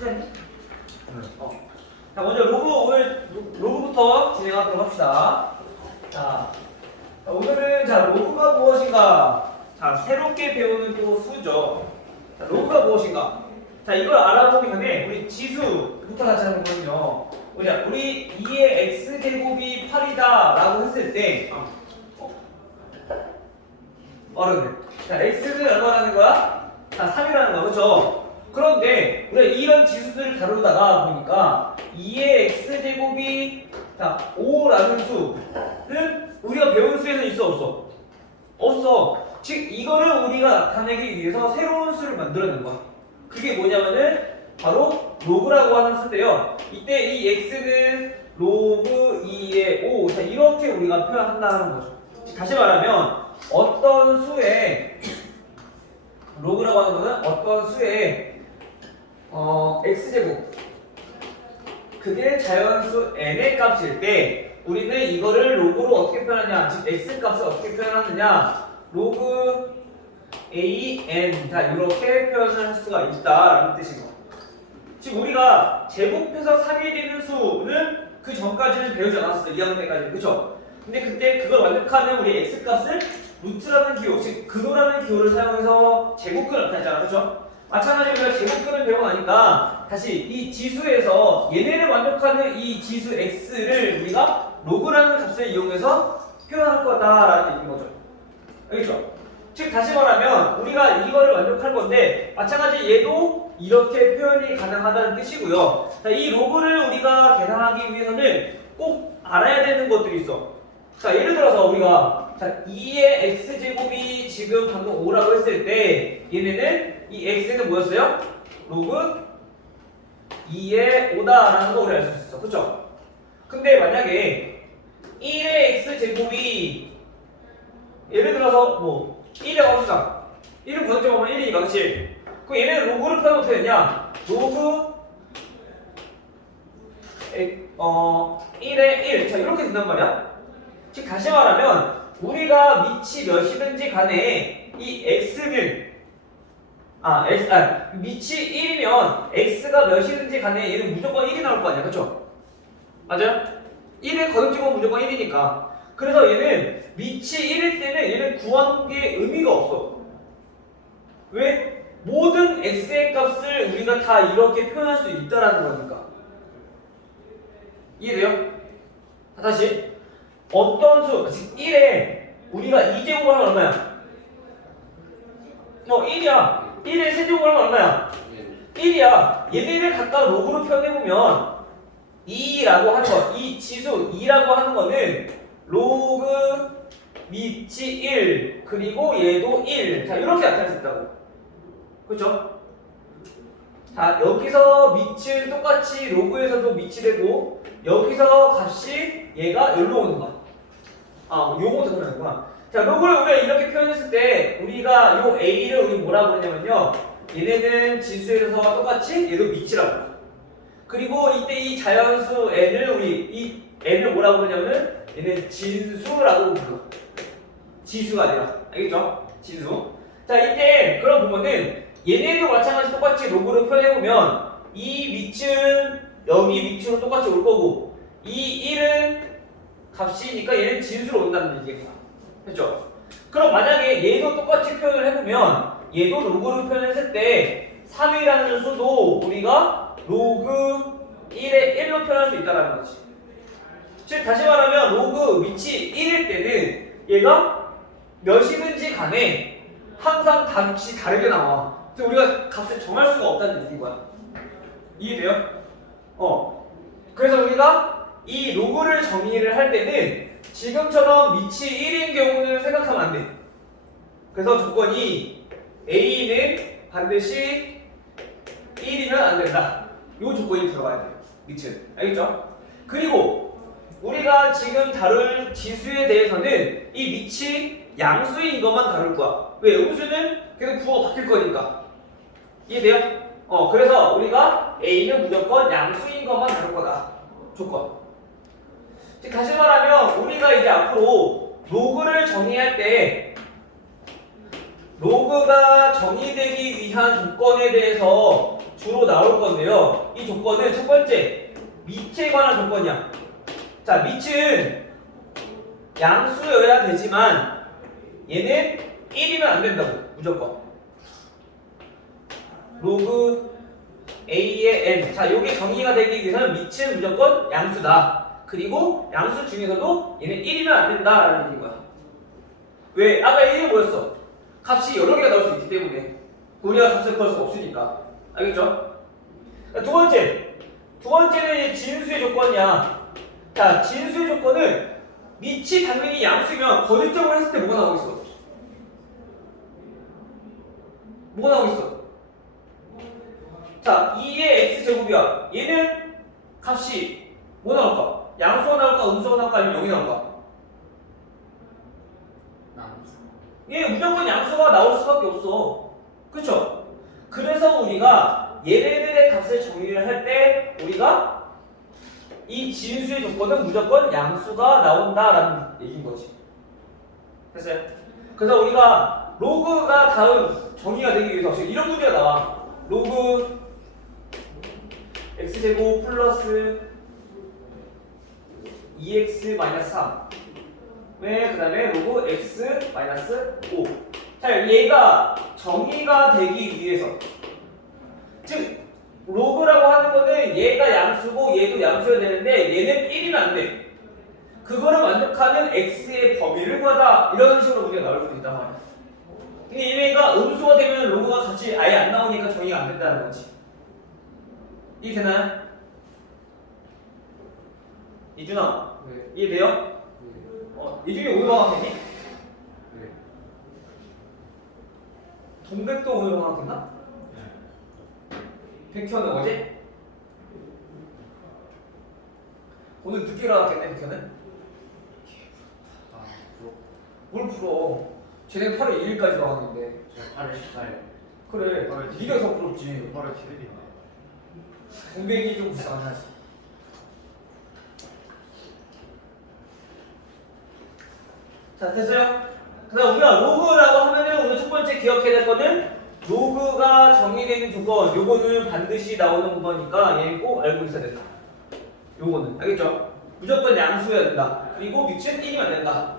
시간이? 자, 먼저 오늘 로그부터 진행하도록 합시다. 자, 오늘은 로그가 무엇인가? 자, 새롭게 배우는 또 수죠. 자, 로그가 무엇인가? 자, 이걸 알아보기 전에 우리 지수부터 같이 하는 거거든요. 우리 2의 x제곱이 8이다 라고 했을 때 어렵네. 자, x는 얼마라는 거야? 자, 3이라는 거야. 그렇죠? 그런데 우리가 이런 지수들을 다루다가 보니까 2의 x제곱이 5라는 수는 우리가 배운 수에서 있어 없어? 없어. 즉 이거를 우리가 나타내기 위해서 새로운 수를 만들어낸 거야. 그게 뭐냐면은 바로 로그라고 하는 수인데요. 이때 이 x는 로그 2의 5. 자, 이렇게 우리가 표현한다는 거죠. 즉 다시 말하면 어떤 수의 로그라고 하는 거는 어떤 수의 x제곱 그게 자연수 n의 값일 때 우리는 이거를 로그로 어떻게 표현하냐, 즉 x 값을 어떻게 표현하느냐, 로그 an 자 이렇게 표현을 할 수가 있다라는 뜻이고, 지금 우리가 제곱해서 3이 되는 수는 그 전까지는 배우지 않았어요. 2학년 때까지. 그쵸? 근데 그때 그걸 완벽하면 우리 x 값을 루트라는 기호, 즉 근호라는 기호를 사용해서 제곱근을 나타냈잖아. 그쵸? 마찬가지로 우리가 제곱근을 배우고 나니까 다시 이 지수에서 얘네를 완벽하는 이 지수 x를 우리가 로그라는 값을 이용해서 표현할 거다라는 얘기인 거죠. 알겠죠? 즉 다시 말하면 우리가 이거를 완벽할 건데 마찬가지 얘도 이렇게 표현이 가능하다는 뜻이고요. 자, 이 로그를 우리가 계산하기 위해서는 꼭 알아야 되는 것들이 있어. 자, 예를 들어서 우리가 2의 x제곱이 지금 방금 5라고 했을 때 얘네는 이 x는 뭐였어요? 로그 2의 5다라는 거 우리 알 수 있어. 그쵸? 근데 만약에 1의 x제곱이 예를 들어서 1의 가수장 1을 번역해 보면 1이니까 그치? 그럼 얘네는 로그를 표현하면 어떻게 되냐? 로그 1의 1. 자, 이렇게 된단 말이야. 즉 다시 말하면 우리가 밑이 몇이든지 간에 이 x는 밑이 1이면 x가 몇이든지 간에 얘는 무조건 1이 나올 거 아니야. 그쵸? 맞아요? 1을 거듭집으면 무조건 1이니까. 그래서 얘는 밑이 1일 때는 얘는 구하는 게 의미가 없어. 왜? 모든 x의 값을 우리가 다 이렇게 표현할 수 있다라는 거니까. 이해돼요? 다시 어떤 수, 즉 1에 우리가 2제곱을 하면 얼마야? 1이야. 1에 세제곱을 하면 얼마야? 1이야. 얘네를 각각 로그로 표현해보면 2라고 하는 거, 이 지수 2라고 하는 거는 로그 밑이 1 그리고 얘도 1. 자, 이렇게 나타낼 수 있다고. 그렇죠? 자, 여기서 밑을 똑같이 로그에서도 밑이 되고 여기서 값이 얘가 여기로 오는 거야. 요거 들어가는구나. 자, 로그를 우리가 이렇게 표현했을 때 우리가 요 a를 우리 뭐라고 그러냐면요, 얘네는 지수에서 똑같이 얘도 밑이라고 해요. 그리고 이때 이 자연수 n을 우리 이 n을 뭐라고 그러냐면은 얘는 진수라고 불러. 지수가 아니라. 알겠죠? 진수. 자, 이때 그럼 보면은 얘네도 마찬가지 똑같이 로그를 표현해보면 이 밑은 여기 밑으로 똑같이 올 거고 이 1은 값이니까 얘는 진수로 온다는 얘기겠다. 됐죠? 그럼 만약에 얘도 똑같이 표현을 해보면 얘도 로그로 표현했을 때 3이라는 수도 우리가 로그 1의 1로 표현할 수 있다는 거지. 즉 다시 말하면 로그 밑이 1일 때는 얘가 몇이든지 간에 항상 값이 다르게 나와. 그래서 우리가 값을 정할 수가 없다는 얘기인 거야. 이해돼요? 그래서 우리가 이 로그를 정의를 할 때는 지금처럼 밑이 1인 경우는 생각하면 안 돼. 그래서 조건이 A는 반드시 1이면 안 된다. 이 조건이 들어가야 돼요. 밑은. 알겠죠? 그리고 우리가 지금 다룰 지수에 대해서는 이 밑이 양수인 것만 다룰 거야. 왜? 음수는 계속 부호가 바뀔 거니까. 이해돼요? 그래서 우리가 A는 무조건 양수인 것만 다룰 거다. 조건. 즉 다시 말하면 우리가 이제 앞으로 로그를 정의할 때 로그가 정의되기 위한 조건에 대해서 주로 나올 건데요. 이 조건은 첫 번째, 밑에 관한 조건이야. 자, 밑은 양수여야 되지만 얘는 1이면 안 된다고, 무조건. 로그 A의 N. 자, 요게 정의가 되기 위해서는 밑은 무조건 양수다. 그리고 양수 중에서도 얘는 1이면 안 된다라는 얘기인 거야. 왜? 아까 1이 뭐였어? 값이 여러 개가 나올 수 있기 때문에 우리가 값을 구할 수가 없으니까. 알겠죠? 두 번째는 진수의 조건이야. 자, 진수의 조건은 밑이 당연히 양수면 거듭적으로 했을 때 뭐가 나오고 있어? 뭐가 나오고 있어? 자, 2의 x제곱이야. 얘는 값이 뭐 나올까? 양수가 나올까? 음수가 나올까? 아니면 0이 나올까? 얘 무조건 양수가 나올 수밖에 없어. 그쵸? 그래서 우리가 얘네들의 값을 정의를 할 때 우리가 이 진수의 조건은 무조건 양수가 나온다라는 얘기인 거지. 됐어요? 그래서 우리가 로그가 다음 정의가 되기 위해서 이런 문제가 나와. 로그 x제곱 플러스 2x-3 그 다음에 로그 x-5. 자, 얘가 정의가 되기 위해서, 즉 로그라고 하는 거는 얘가 양수고 얘도 양수여야 되는데 얘는 1이면 안 돼. 그거를 만족하는 x의 범위를 구하다, 이런 식으로 문제가 나올 수도 있단 말이야. 근데 얘가 음수가 되면 로그가 같이 아예 안 나오니까 정의가 안 된다는 거지. 이해되나요? 이준아, 네. 이해돼요? 이준이 오늘 방학했니? 네. 동백도 오늘 방학했나? 백현은 어제? 오늘 늦게 일어났겠네, 백현은? 아, 부럽. 뭘 풀어? 쟤네 8월 2일까지 방학인데. 저 8월 14일. 그래, 네가 더 부럽지. 8월 7일이나. 동백이 좀 불쌍하지. 자, 됐어요? 그래서 우리가 로그라고 하면은 오늘 첫 번째 기억해야 될 거는 로그가 정의되는 조건, 요거는 반드시 나오는 거니까 얘는 꼭 알고 있어야 된다. 요거는 알겠죠? 무조건 양수여야 된다. 그리고 밑은 1이면 안 된다.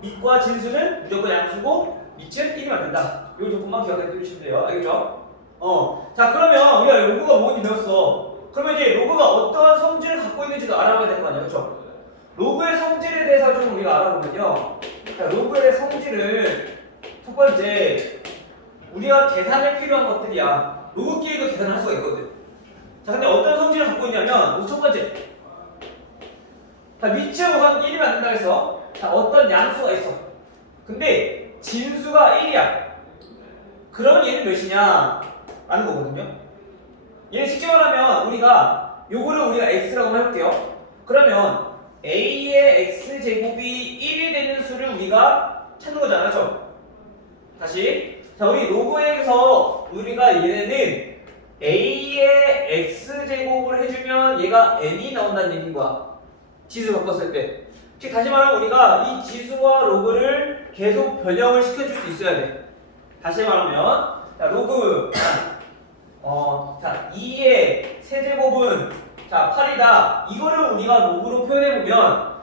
밑과 진수는 무조건 양수고 밑은 1이면 안 된다. 요 조건만 기억해 두시면 돼요. 알겠죠? 자, 그러면 우리가 로그가 뭔지 배웠어. 그러면 이제 로그가 어떠한 성질을 갖고 있는지도 알아봐야 될 거 아니야, 그렇죠? 로그의 성질에 대해서 좀 우리가 알아보면요. 자, 로그의 성질은 첫 번째, 우리가 계산에 필요한 것들이야. 로그끼리도 계산할 수가 있거든. 자, 근데 어떤 성질을 갖고 있냐면, 첫 번째, 자, 밑에 우선 1이면 안 된다 했어. 자, 어떤 양수가 있어. 근데 진수가 1이야. 그러면 얘는 몇이냐? 라는 거거든요. 얘는 쉽게 말하면 우리가 요거를 우리가 x라고 해볼게요. 그러면 a의 x제곱이 1이 되는 수를 우리가 찾는 거잖아, 그렇죠? 다시, 자, 우리 로그에서 우리가 얘네는 a의 x제곱을 해주면 얘가 n이 나온다는 얘기인 거야. 지수 바꿨을 때. 즉 다시 말하면 우리가 이 지수와 로그를 계속 변형을 시켜줄 수 있어야 돼. 다시 말하면, 자, 로그 자, 2의 세제곱은 자, 8이다. 이거를 우리가 로그로 표현해보면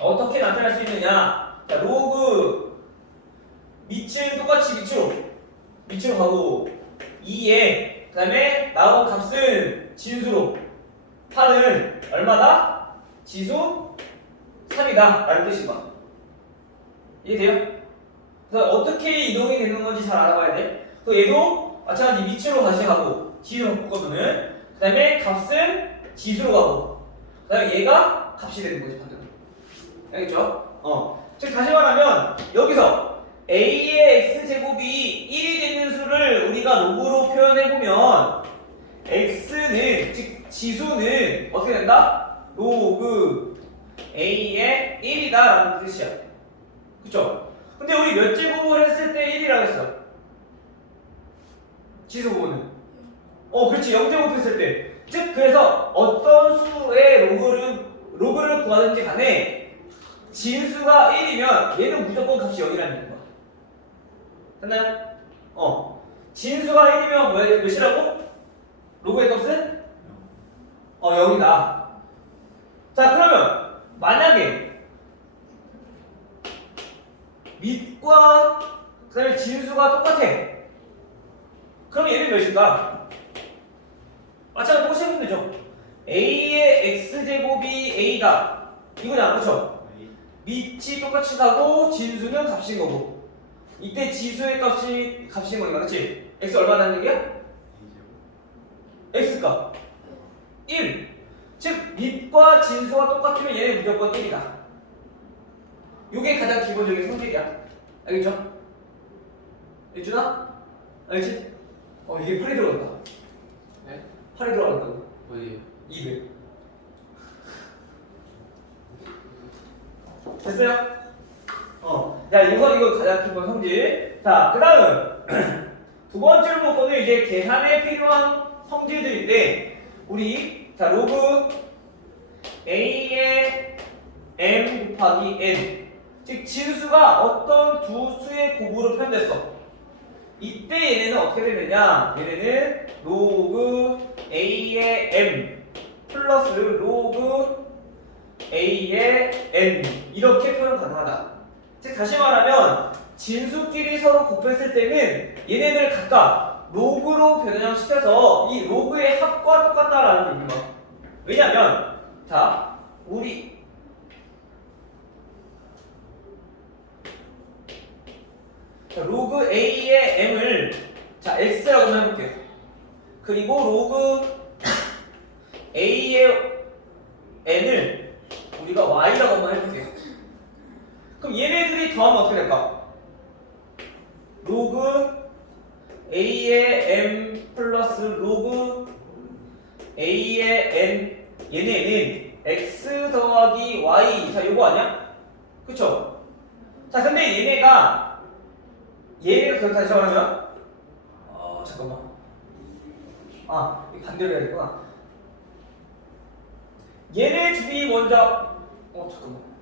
어떻게 나타날 수 있느냐? 자, 로그 밑은 똑같이 밑으로 가고 2에 그 다음에 나온 값은 진수로 8은 얼마다? 지수 3이다 라는 뜻이다. 이해돼요? 그래서 어떻게 이동이 되는 건지 잘 알아봐야 돼. 또 얘도 마찬가지 밑으로 다시 가고 지수로 바꾸거든요. 그 다음에 값은 지수로 가고 그 다음에 얘가 값이 되는 거지 반대로. 알겠죠? 즉 다시 말하면 여기서 a의 x제곱이 1이 되는 수를 우리가 로그로 표현해보면 x는 즉 지수는 어떻게 된다? 로그 a의 1이다 라는 뜻이야. 그쵸? 근데 우리 몇 제곱을 했을 때 1이라고 했어? 지수 부분은 그렇지 0제곱 했을 때. 즉 그래서 어떤 수의 로그를 구하든지 간에 진수가 1이면 얘는 무조건 값이 0이라는 거야. 됐나요? 진수가 1이면 몇이라고? 로그의 값은? 0이다. 자, 그러면 만약에 밑과 그 다음에 진수가 똑같아. 그럼 얘는 몇일까? 마찬가지로 똑같이 해보면 되죠. a의 x제곱이 a다. 이거잖아, 그쵸? 밑이 똑같이 가고 진수는 값인 거고. 이때 지수의 값인 거니까, 그치? x 얼마나 되는 얘기야? x값 1. 즉 밑과 진수가 똑같으면 얘는 무조건 1이다. 이게 가장 기본적인 성질이야. 알겠죠? 일준아? 알겠지? 이게 팔이 들어간다. 네? 팔이 들어간다고. 어디에요? 입에. 됐어요? 야, 이거 가장 기본 성질. 자, 그 다음. 두 번째로 볼 거는 이제 계산에 필요한 성질들인데, 우리, 자, 로그 a의 m 곱하기 n. 즉, 진수가 어떤 두 수의 곱으로 표현됐어. 이때 얘네는 어떻게 되느냐? 얘네는 로그 a의 m 플러스 로그 a의 n 이렇게 표현 가능하다. 즉 다시 말하면 진수끼리 서로 곱했을 때는 얘네들 각각 로그로 변형시켜서 이 로그의 합과 똑같다라는 얘기인 거야. 왜냐면 자 우리 로그 a의 m을 자 x라고 해볼게요. 그리고 로그 a의 n을 우리가 y라고 한번 해볼게요. 그럼 얘네들이 더하면 어떻게 될까? 로그 a의 m 플러스 로그 a의 n 얘네는 x 더하기 y 자 요거 아니야? 그쵸? 자 근데 얘네가 다시 말하면 잠깐만 이거 반대로 해야겠구나. 얘네 둘이 먼저 잠깐만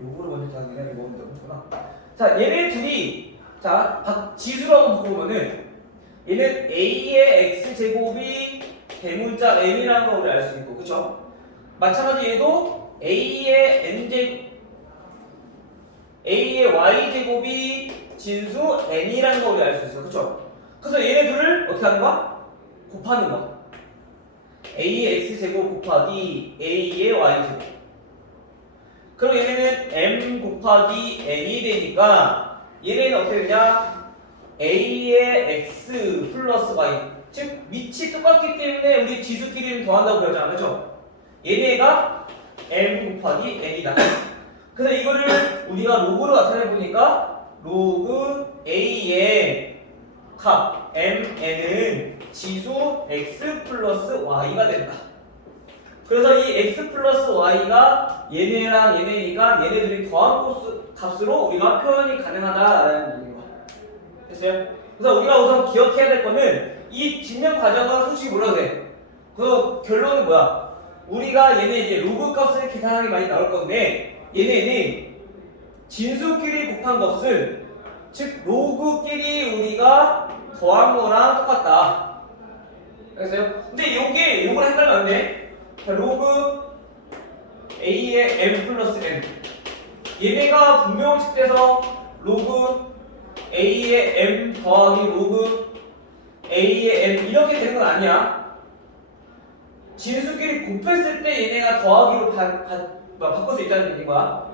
요거를 먼저 하는 게 아니라 이거 먼저 보구나. 자 얘네 둘이 자 지수라고 바꾸면은 얘는 a의 x제곱이 대문자 m이라는 걸 우리 알 수 있고 그쵸? 마찬가지 얘도 a의 a의 y제곱이 진수 n이라는 걸 우리 알 수 있어 그쵸? 그래서 얘네 둘을 어떻게 하는 거야? 곱하는 거야. a의 x제곱 곱하기 a의 y제곱. 그럼 얘네는 m 곱하기 n이 되니까 얘네는 어떻게 되냐? a의 x 플러스 y 즉 밑이 똑같기 때문에 우리 지수끼리는 더한다고 배웠잖아 그쵸? 얘네가 m 곱하기 n이다. 그래서 이거를 우리가 로그로 나타내 보니까 로그 a의 값 mn은 지수 x 플러스 y가 된다. 그래서 이 x 플러스 y가 얘네랑 얘네니까 얘네들이 더한 값으로 우리가 표현이 가능하다라는 얘기인 거야. 됐어요? 그래서 우리가 우선 기억해야 될 거는 이 증명 과정은 솔직히 몰라도 돼. 그 결론은 뭐야? 우리가 얘네 이제 로그 값을 계산하기 많이 나올 건데 얘네는 진수끼리 곱한 값은 즉 로그끼리 우리가 더한 거랑 똑같다. 알겠어요? 근데 요걸 헷갈리면 안 돼. 자, 로그 a의 m 플러스 n 얘네가 분명식돼서 로그 a의 m 더하기 로그 a의 n 이렇게 되는 건 아니야. 진수끼리 곱했을 때 얘네가 더하기로 바꿀 수 있다는 얘기인 거야.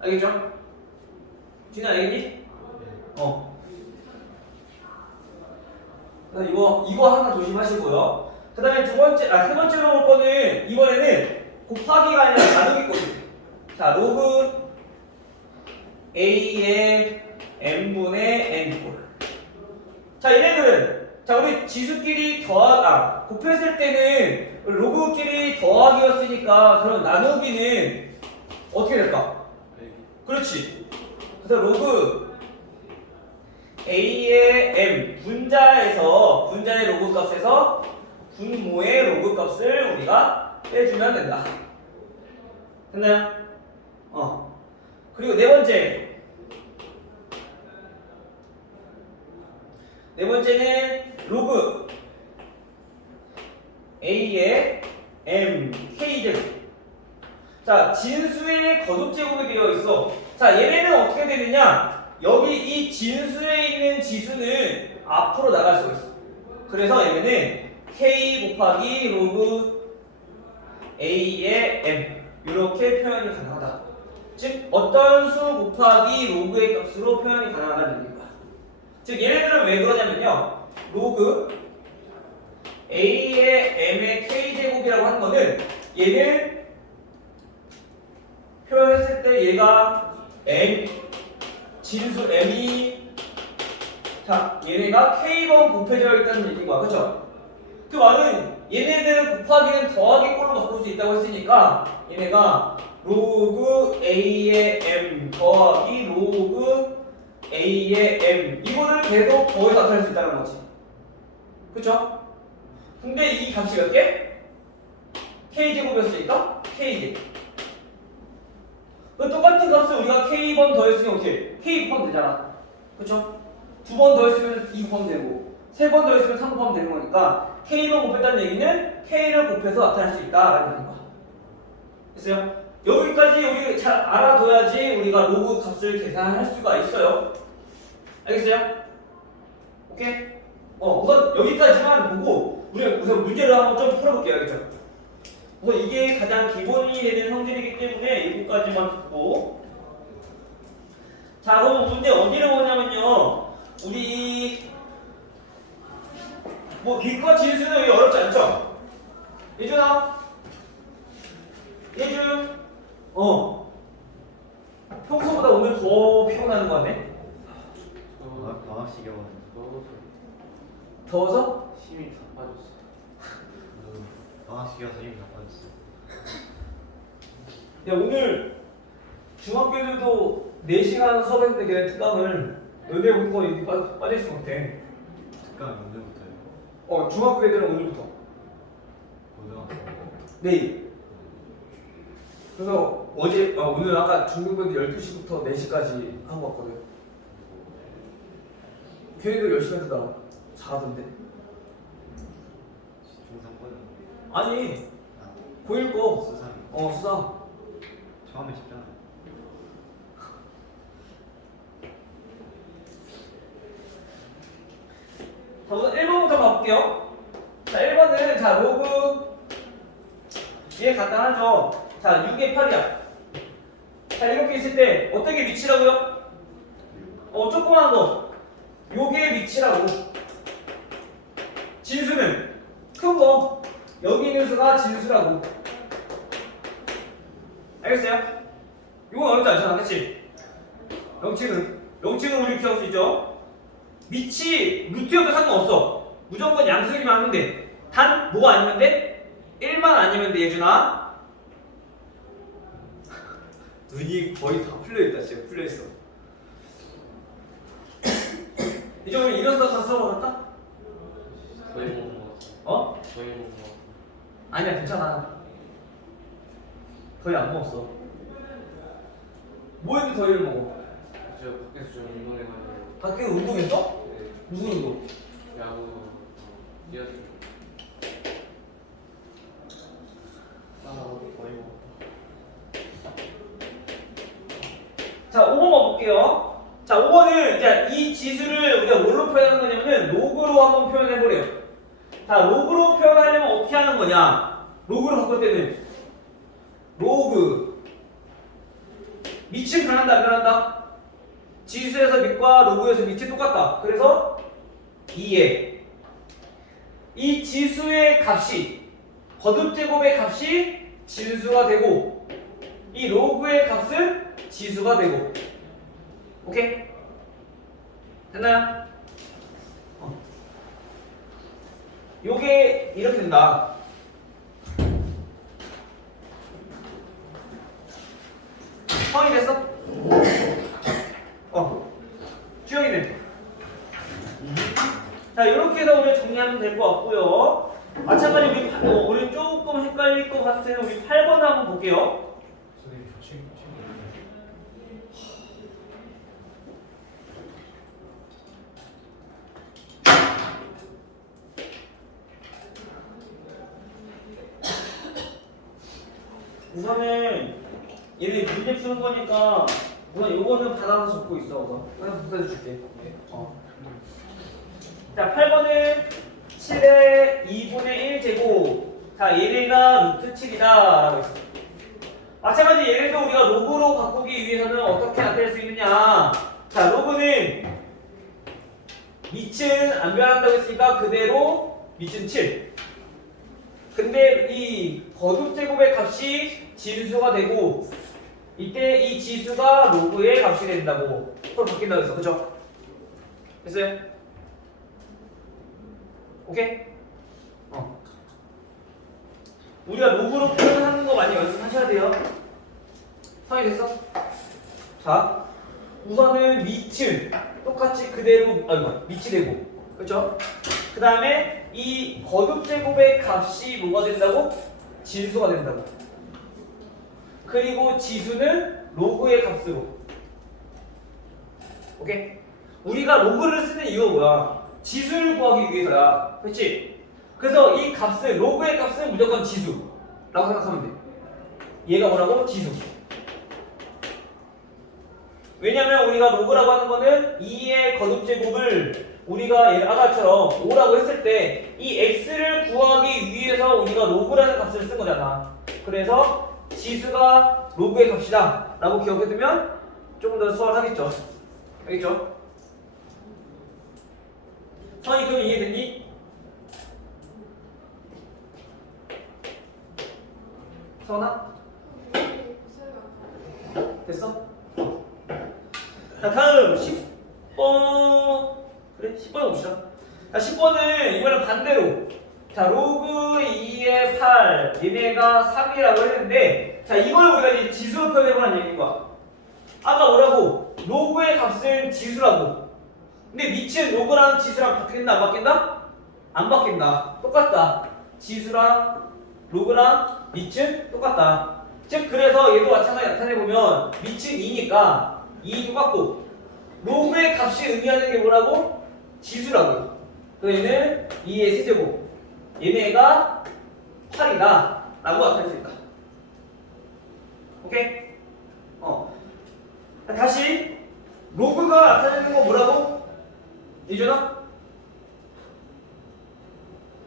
알겠죠? 진아 알겠니? 이거 하나 조심하시고요. 그 다음에 세 번째로 볼 거는 이번에는 곱하기가 아니라 나누기거든. 자, 로그 a의 n분의 n꼴. 자, 얘네들은 자 우리 지수끼리 곱했을 때는 로그끼리 더하기였으니까 그럼 나누기는 어떻게 될까? 그렇지. 그래서 로그 a의 m 분자의 로그 값에서 분모의 로그 값을 우리가 빼주면 된다. 됐나요? 그리고 네 번째는 로그 A의 M K제곱. 자, 진수의 거듭제곱이 되어 있어. 자, 얘네는 어떻게 되느냐? 여기 이 진수에 있는 지수는 앞으로 나갈 수가 있어. 그래서 얘네는 K 곱하기 로그 A의 M 이렇게 표현이 가능하다. 즉 어떤 수 곱하기 로그의 값으로 표현이 가능하다는 얘기야. 즉 얘네들은 왜 그러냐면요. 로그 A의 M의 K제곱이라고 하는 거는 얘는 표현했을 때 얘가 M 진수 M이 자 얘네가 K번 곱해져 있다는 얘기인 거야. 그쵸? 그 말은 얘네들 곱하기는 더하기 꼴로 바꿀 수 있다고 했으니까 얘네가 로그 A의 M 더하기 로그 A의 M 이거를 계속 더해서 나타낼 수 있다는 거지. 그쵸? 근데 이 값이 몇 개? K제곱이었으니까 K제곱. 똑같은 값을 우리가 K번 더했으면 어떻게? K 곱하면 되잖아. 그쵸? 두 번 더했으면 2 곱하면 되고 3번 더했으면 3 곱하면 되는 거니까 K번 곱했다는 얘기는 K를 곱해서 나타낼 수 있다라는 얘기인 거야. 됐어요? 여기까지 우리 잘 알아둬야지 우리가 로그 값을 계산할 수가 있어요. 알겠어요? 오케이? 우선 여기까지만 보고 우리 우선 문제를 한번 좀 풀어볼게요. 알겠죠? 우선 이게 가장 기본이 되는 성질이기 때문에 여기까지만 듣고 자 그럼 문제 어디로 오냐면요 우리 뭐 빛과 진수는 여기 어렵지 않죠? 예준아 예준 평소보다 오늘 더 피곤하는 거 같네? 방학식이어가지고 더워서? 힘이 다 빠졌어. 방학식이어서 힘이 다 빠졌어. 야 오늘 중학교 애들도 4시간 수업했는데 걔네 특강을 너네 못하고 이렇게 빠져있으면 어떡해. 특강이 언제부터예요? 중학교 애들은 오늘부터 고등학교. 내일. 그래서 어제 오늘 아까 중국애들 12시부터 4시까지 하고 왔거든. 걔네들 10시간 듣다 자던데. 중3거든. 아니 고1 거 수상이. 수사. 처음에 쉽잖아. 자 우선 1번부터 가볼게요. 자 1번은 자 로그 얘 간단하죠. 자 6의 8이야. 자 이렇게 있을 때 어떻게 위치라고요? 조그만 거 요게 위치라고. 진수는 큰 거 여기 있는 수가 진수라고. 알겠어요? 이건 어렵지 않잖아, 그치? 명칭은 우리 이렇게 할 수 있죠? 밑이 루트여도 상관없어. 무조건 양수기만 하면 돼. 단 뭐가 아니면 돼? 1만 아니면 돼, 예준아. 눈이 거의 다 풀려있다, 진짜 풀려있어. 이제 우리 이런 거 다 써먹었다? 저희 못 먹었어. 저희 못 먹었어. 아니야, 괜찮아. 거의 안 먹었어. 뭐 했는데 더위를 먹어? 제가 밖에서 좀 운동해가지고. 밖에 운동했어? 네. 무슨 운동? 야구 뛰었어요. 거의 먹었다. 자, 5번 볼게요. 자, 5번은 이제 이 지수를 우리가 뭘로 표현하는 거냐면은 로그로 한번 표현해보래요. 자, 로그로 표현하려면 어떻게 하는 거냐? 로그로 바꿀 때는 로그 밑은 변한다, 안 변한다? 지수에서 밑과 로그에서 밑이 똑같다. 그래서 2에 이 지수의 값이 거듭제곱의 값이 진수가 되고 이 로그의 값은 지수가 되고. 오케이? 됐나요? 요게 이렇게 된다. 성이 됐어? 주영이는? 자, 이렇게 해서 우리 정리하면 될 것 같고요. 마찬가지 우리 조금 헷갈릴 것 같을 때는 우리 8번 한번 볼게요. 선생님 저 친구 우선은 얘네 문제 푸는 거니까 우선 요거는 받아서 적고 있어. 우선 그냥 복사해 줄게. 자, 8번은 7의 2분의 1제곱. 자, 얘네가 루트 7이다 라고 했어. 마찬가지 얘네도 우리가 로그로 바꾸기 위해서는 어떻게 나타낼 수 있느냐. 자, 로그는 밑은 안 변한다고 했으니까 그대로 밑은 7. 근데 이 거듭 제곱의 값이 진수가 되고 이때 이 지수가 로그의 값이 된다고 서로 바뀐다고 했어. 그쵸? 됐어요? 오케이? 우리가 로그로 표현하는 거 많이 연습하셔야 돼요. 성이 됐어? 자, 우선은 밑은 똑같이 그대로 밑이 되고, 그렇죠? 그 다음에 이 거듭 제곱의 값이 뭐가 된다고? 진수가 된다고. 그리고 지수는 로그의 값으로. 오케이? 우리가 로그를 쓰는 이유가 뭐야? 지수를 구하기 위해서야. 그렇지? 그래서 이 값은 로그의 값은 무조건 지수라고 생각하면 돼. 얘가 뭐라고? 지수. 왜냐면 우리가 로그라고 하는 거는 2의 거듭 제곱을 우리가 아까처럼 5라고 했을 때 이 x를 구하기 위해서 우리가 로그라는 값을 쓴 거잖아. 그래서 지수가 로그의 값이다 라고 기억해두면 조금 더 수월하겠죠. 알겠죠? 선이 그럼 이해됐니? 서원아? 됐어? 자, 다음 10번. 그래, 10번 봅시다. 자, 10번은 이번엔 반대로. 자, 로그 2의 8 얘네가 3이라고 했는데, 자, 이걸 우리가 이제 지수로 표현해보라는 얘기인 거야. 아까 뭐라고? 로그의 값은 지수라고. 근데 밑은 로그랑 지수랑 바뀐다 안 바뀐다? 안 바뀐다. 똑같다. 지수랑 로그랑 밑은 똑같다. 즉 그래서 얘도 마찬가지 나타내보면 밑은 2니까 2 똑같고 로그의 값이 의미하는 게 뭐라고? 지수라고. 그래서 얘는 2의 세제곱 얘네가 8이다 라고 나타낼 수 있다. 오케이? 다시 로그가 나타내는 거 뭐라고? 이준아?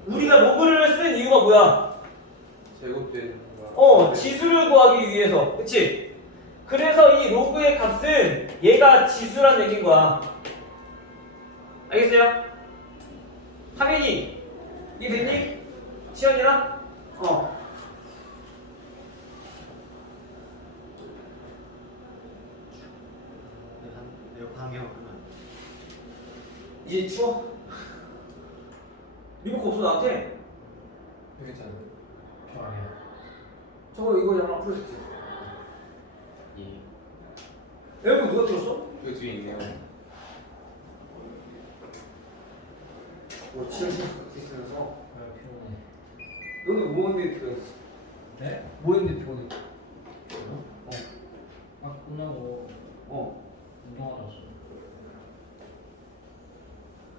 우리가 로그를 쓴 이유가 뭐야? 제곱되는 거. 지수를 구하기 위해서. 그치? 그래서 이 로그의 값은 얘가 지수라는 얘기인 거야. 알겠어요? 하민이, 니 됐니? 시연이랑? 내가 한 개만 끝나. 이제 추워? 리모컨 없어 나한테? 괜찮아. 좋아해요. 저거 이거 양랑 프로젝트. 예. 에어컨 누가 틀었어? 이거 뒤에 있네요. 지하실 있으면서 피곤해. 너는 뭐 했는데 피곤했어? 네? 뭐 했는데 피곤해? 끝나고 운동하러 왔어.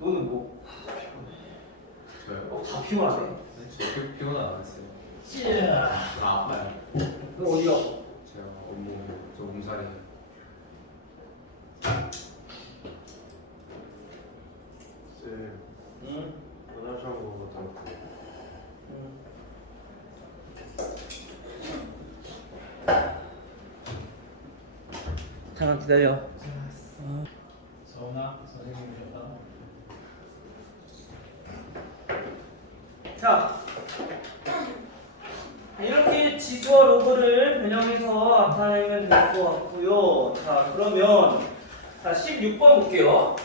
너는 뭐? 저요? 다 피곤하네. 저 피곤 안 했어요. 다 아파요. 너 어디야? 제가 업무 저 몸살이에요. 쌤, 응. 원하자고 좀. 잠깐 기다려. 서운아 선생님이셨다. 자, 이렇게 지수와 로그를 변형해서 나타내면 될 것 같고요. 자, 그러면 16번 볼게요.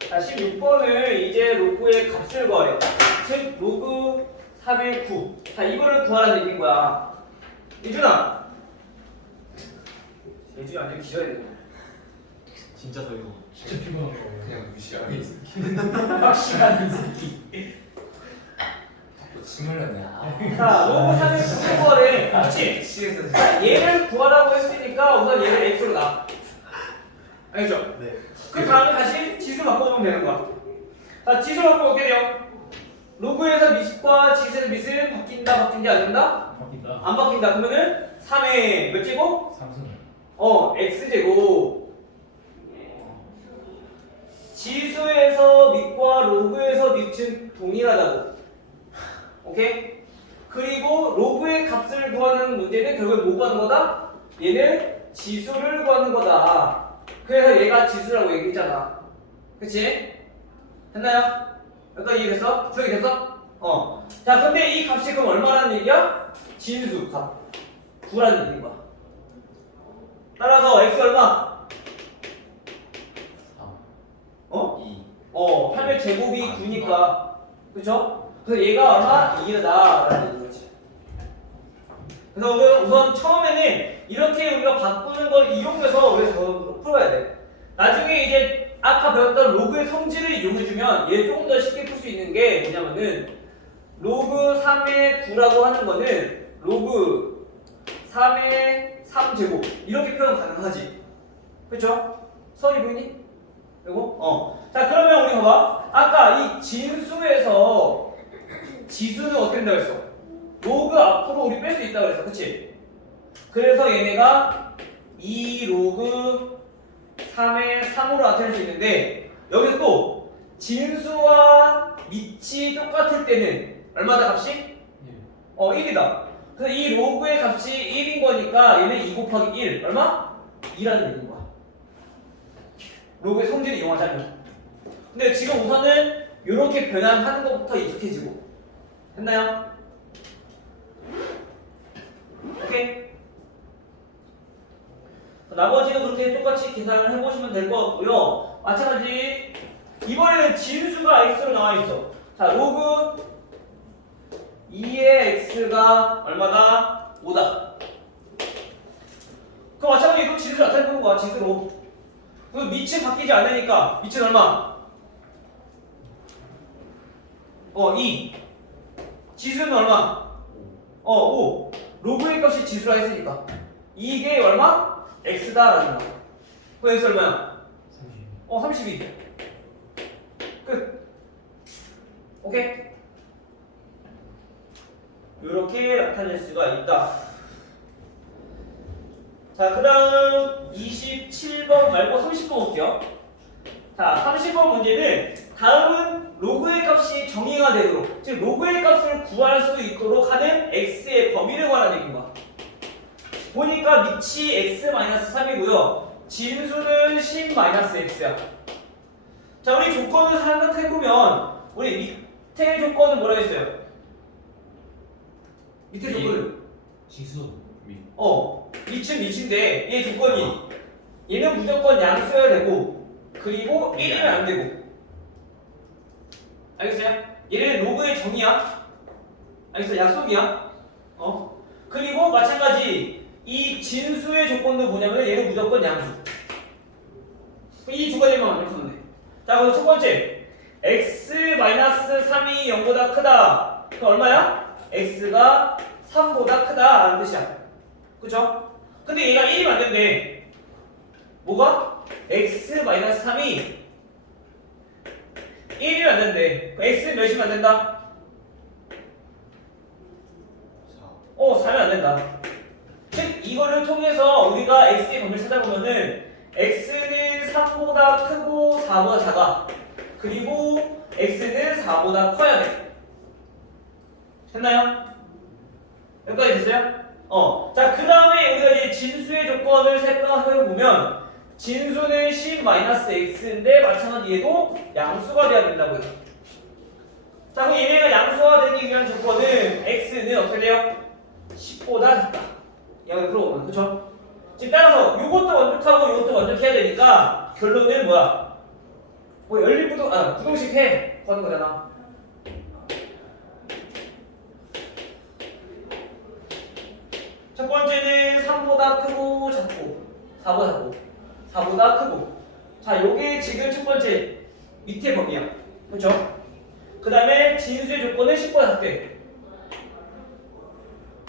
16번을 이제 로그의 값을 구하래. 즉 로그 3의 9. 자, 이거를 구하라는 얘기인 거야. 이준아. 예준이 완전 기절해야 돼. 진짜 더 이거. 진짜 피곤한 거 그냥 무시하게 있어. 확실한 이 새끼. 시뮬러냐? 자, 로그 3의 구하래. 그렇지? 시에서 자, 얘를 구하라고 했으니까 우선 얘를 x로 놔. 알겠죠? 네. 그 다음에 다시 지수 바꿔보면 되는 거야. 자, 지수 바꾸면 어떻게 돼요? 로그에서 밑과 지수의 밑은 바뀐다, 바뀐지 안 된다? 바뀐다. 안 바뀐다. 그러면은 3의 몇 제곱? 삼성. x제곱. 지수에서 밑과 로그에서 밑은 동일하다고. 오케이? 그리고 로그의 값을 구하는 문제는 결국 뭐 구하는 거다? 얘는 지수를 구하는 거다. 그래서 얘가 지수라고 얘기했잖아. 그치? 됐나요? 여기까지 이해됐어? 주역이 됐어? 자, 근데 이 값이 그럼 얼마라는 얘기야? 진수 값. 9라는 얘기인 거야. 따라서 x 얼마? 2. 8의 제곱이 9니까. 그쵸? 그래서 얘가 얼마? 2다라는 얘기지. 그래서 우선 처음에는 이렇게 우리가 바꾸는 걸 이용해서 우리가 저거 풀어야 돼. 나중에 이제 아까 배웠던 로그의 성질을 이용해주면 얘 조금 더 쉽게 풀 수 있는 게 뭐냐면은 로그 3의 9라고 하는 거는 로그 3의 3제곱 이렇게 표현 가능하지. 그쵸? 선이 보이니? 그리고 자, 그러면 우리 봐봐. 아까 이 진수에서 지수는 어떻게 된다고 했어? 로그 앞으로 우리 뺄 수 있다고 그랬어. 그치? 그래서 얘네가 2 로그 3의 3으로 나타낼 수 있는데 여기서 또 진수와 밑이 똑같을 때는 얼마다 값이? 1이다. 그래서 이 로그의 값이 1인 거니까 얘는 2 곱하기 1 얼마? 2라는 얘기인 거야. 로그의 성질을 이용하자면. 근데 지금 우선은 이렇게 변환하는 것부터 익숙해지고. 됐나요? 오케이? 나머지는 그렇게 똑같이 계산을 해보시면 될 것 같고요. 마찬가지 이번에는 진수가 x로 나와있어. 자, 로그 2의 x가 얼마다? 5다. 그 마찬가지로 진수를 나타내는 거야. 진수로. 그 밑이 바뀌지 않으니까 밑은 얼마? 2. 지수는 얼마? 5. 로그의 값이 지수라 했으니까 이게 얼마? x다라는 거야. 그 x 얼마야? 32. 끝. 오케이? 이렇게 나타낼 수가 있다. 자, 그 다음 27번 말고 30번 볼게요. 자, 30번 문제는 다음은 로그의 값이 정의가 되도록, 즉 로그의 값을 구할 수 있도록 하는 x의 범위를 구하라는 얘기인 거야. 보니까 밑이 x-3이고요. 진수는 10-x야. 자, 우리 조건을 생각해보면 우리 밑에 조건은 뭐라 했어요? 밑에 조건은 지수. 미. 밑은 밑인데 얘 조건이 얘는 무조건 양수여야 되고 그리고 1이면 안 되고. 알겠어요? 얘는 로그의 정의야. 알겠어요? 약속이야. 그리고 마찬가지 이 진수의 조건도 뭐냐면 얘는 무조건 양수. 이 두 가지만 만족하면 돼. 자, 그래서 첫 번째 x-3이 0보다 크다. 그럼 얼마야? x가 3보다 크다 라는 뜻이야. 그쵸? 근데 얘가 1이면 안 된대. 뭐가? x-3이 1이면 안 된대. x 몇이면 안 된다? 4면 안 된다. 즉 이거를 통해서 우리가 x의 범위를 찾아보면은 x는 3보다 크고 4보다 작아. 그리고 x는 4보다 커야 돼. 됐나요? 여기까지 됐어요? 자, 그 다음에 우리가 이제 진수의 조건을 생각해보면 진수는 10-x인데 마찬가지 얘도 양수가 돼야 된다고 해요. 자, 그럼 얘네가 양수가 되기 위한 조건은 x는 어떻게 돼요? 10보다 작다. 여기 풀어보면, 그쵸? 지금 따라서 요것도 완벽하고 요것도 완벽해야 되니까 결론은 뭐야? 부동식 해! 하는 거잖아. 첫 번째는 3보다 크고 작고 4보다 작고 4보다 크고. 자, 요게 지금 첫 번째 밑에 범위야. 그쵸? 그 다음에 진수의 조건은 10보다 작대.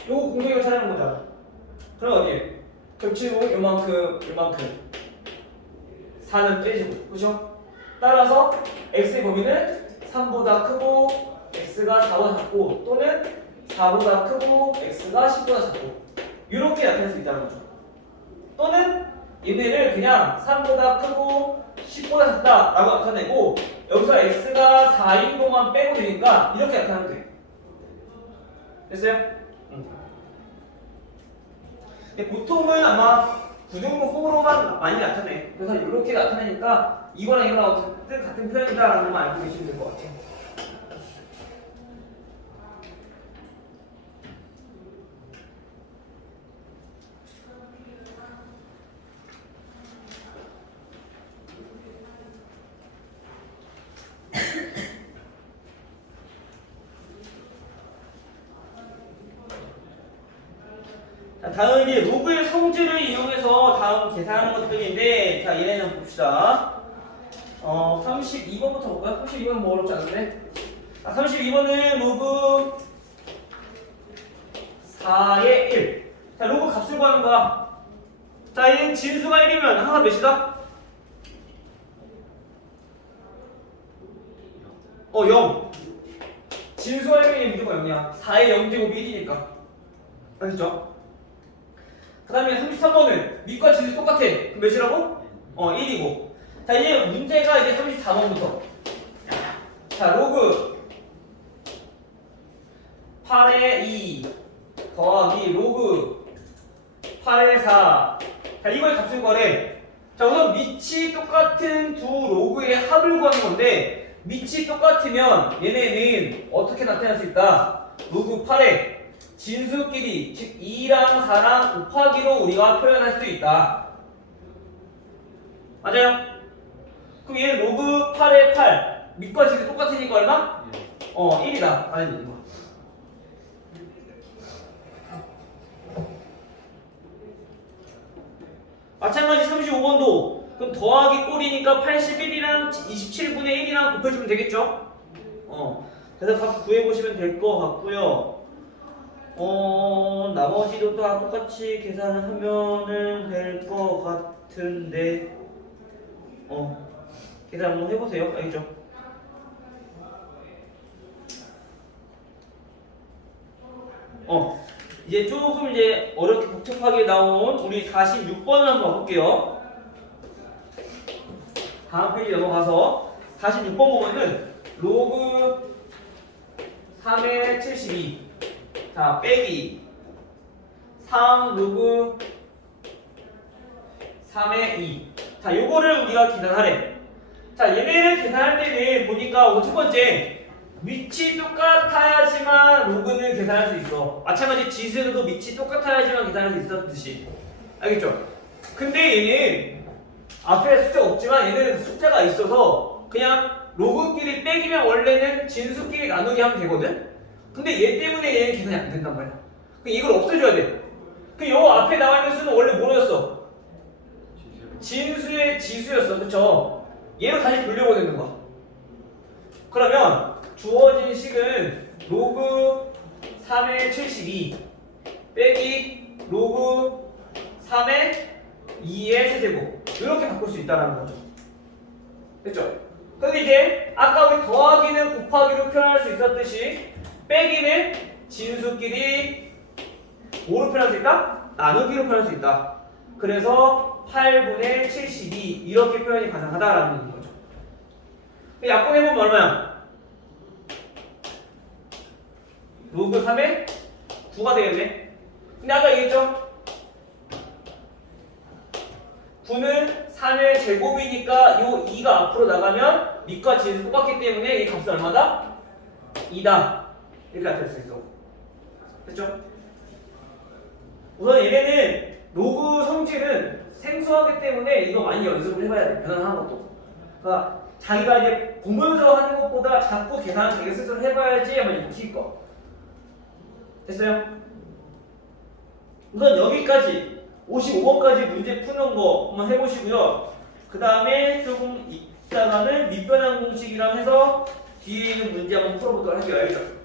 요거 공동이가 찾아낸 거잖아. 그럼 어디? 겹치고 요만큼 4는 빼지고 그죠? 따라서 x의 범위는 3보다 크고 x가 4보다 작고 또는 4보다 크고 x가 10보다 작고 이렇게 나타낼 수 있다는 거죠. 또는 얘네를 그냥 3보다 크고 10보다 작다라고 나타내고 여기서 x가 4인 동안 빼고 되니까 이렇게 나타내면 돼. 됐어요? 보통은 아마 부등호 호로만 많이 나타내. 그래서 이렇게 나타내니까 이거랑 이거랑 어쨌든 같은 표현이다라는 것만 알고 계시면 될 것 같아요. 자, 다음 이제 로그의 성질을 이용해서 다음 계산하는 것들인데, 자, 얘네는 봅시다. 32번부터 볼까요? 32번은 뭐 어렵지 않은데? 32번은 로그 4의 1. 자, 로그 값을 구하는 거야. 자, 얘는 진수가 1이면 항상 몇이다? 0. 진수가 1이면 무조건 0이야. 4의 0제곱이 1이니까. 알겠죠? 그 다음에 33번은 밑과 진수 똑같아. 그럼 몇이라고? 1이고. 자, 이제 문제가 이제 34번부터. 자, 로그 8의 2 더하기 로그 8의 4. 자, 이걸 값을 구하래. 자, 우선 밑이 똑같은 두 로그의 합을 구하는 건데, 밑이 똑같으면 얘네는 어떻게 나타낼 수 있다? 로그 8의 진수끼리, 즉 2랑 4랑 곱하기로 우리가 표현할 수 있다. 맞아요? 그럼 얘는 로그 8의 8 밑과 진수 똑같으니까 얼마? 1이다. 아니 이거. 마찬가지 35번도 그럼 더하기 꼴이니까 81이랑 27분의 1이랑 곱해주면 되겠죠? 그래서 값 구해보시면 될 것 같고요. 나머지도 다 똑같이 계산하면은 될 것 같은데, 계산 한번 해보세요. 알겠죠? 이제 조금 이제 어렵게 복잡하게 나온 우리 46번을 한번 볼게요. 다음 페이지 넘어가서 46번 보면은 로그 3의 72 자, 빼기 3 로그 3의 2. 자, 요거를 우리가 계산하래. 자, 얘네를 계산할 때는 보니까 첫 번째 밑이 똑같아야지만 로그는 계산할 수 있어. 마찬가지 지수도 밑이 똑같아야지만 계산할 수 있었듯이. 알겠죠? 근데 얘는 앞에 숫자 없지만 얘는 숫자가 있어서 그냥 로그끼리 빼기면 원래는 진수끼리 나누기 하면 되거든? 근데 얘 때문에 얘는 계산이 안 된단 말이야. 그럼 이걸 없애줘야 돼. 그럼 요 앞에 나와 있는 수는 원래 뭐였어? 진수의 지수였어. 그쵸? 얘로 다시 돌려보야 되는 거야. 그러면 주어진 식은 로그 3의 72 빼기 로그 3의 2의 세제곱 이렇게 바꿀 수 있다는 거죠. 됐죠? 근데 이제 아까 우리 더하기는 곱하기로 표현할 수 있었듯이 빼기는 진수끼리 뭐로 표현할 수 있다? 나누기로 표현할 수 있다. 그래서 8분의 72 이렇게 표현이 가능하다라는 거죠. 약분해보면 얼마야? 로그 3의 9가 되겠네. 근데 아까 얘기했죠? 9는 3의 제곱이니까 요 2가 앞으로 나가면 밑과 진수 똑같기 때문에 이 값은 얼마다? 2다. 이렇게 나타낼 수 있어. 됐죠? 우선 얘네는 로그 성질은 생소하기 때문에 이거 많이 연습을 해봐야 돼. 변환하는 것도. 그러니까 자기가 이제 보면서 하는 것보다 자꾸 계산을 자기가 스스로 해봐야지 아마 익힐 거. 됐어요? 우선 여기까지 55번까지 문제 푸는 거 한번 해보시고요. 그 다음에 조금 있다가는 밑변환 공식이랑 해서 뒤에 있는 문제 한번 풀어보도록 할게요. 알겠죠?